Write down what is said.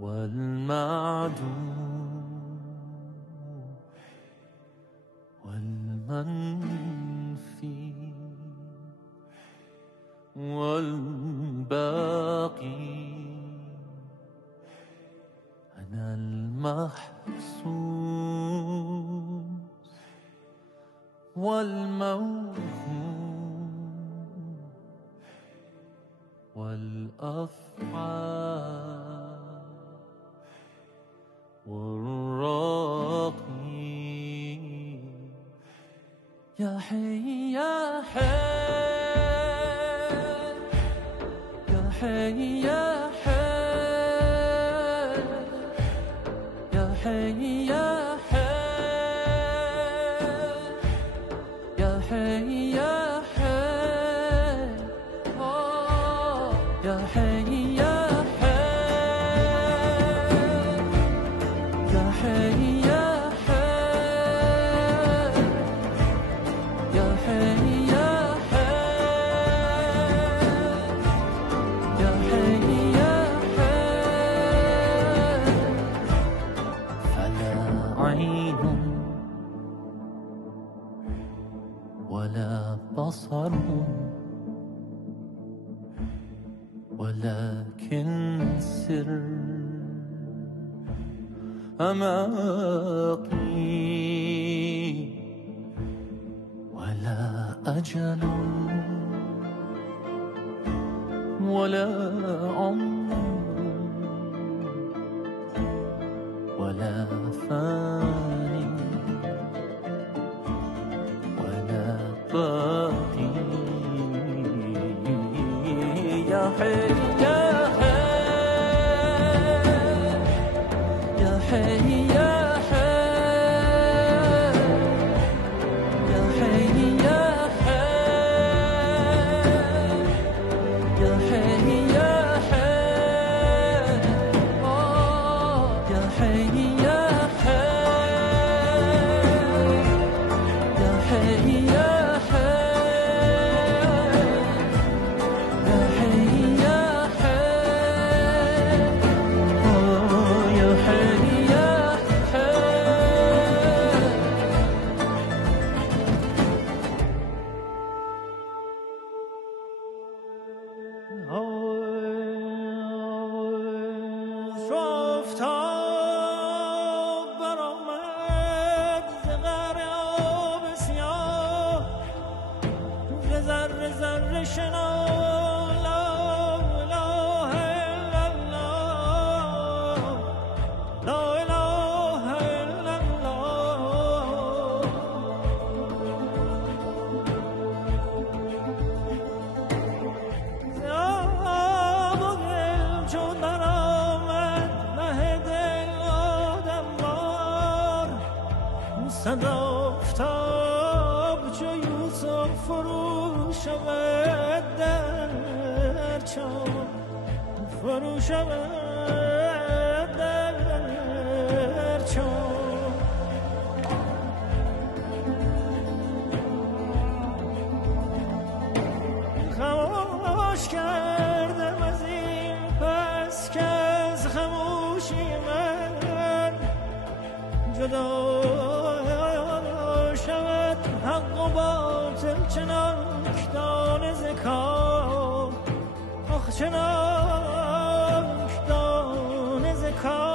والمعدوم والمنفي والباقي، أنا المحسوس والموهوم والأفعال والراقي. يا حي يا حي يا حي يا حي يا حي يا حي يا حي يا حي يا حي يا حي يا حي يا حي يا حي يا حي يا حي يا حي. فلا عين ولا بصر ولكن سر أماقي، ولا أجل ولا عمر ولا فاني ولا باقي. يا حي يا حي يا حي يا حي يا حي يا حي يا حي يا حي يا حي يا حي يا صد آفتاب چو یوسف فرو شود در چاه، فرو شود در چاه. خاموش کردم از این پس که از خاموشی من جدا حق و باطل چنانک دانه ز کار، آخ چنانک دانه ز کار.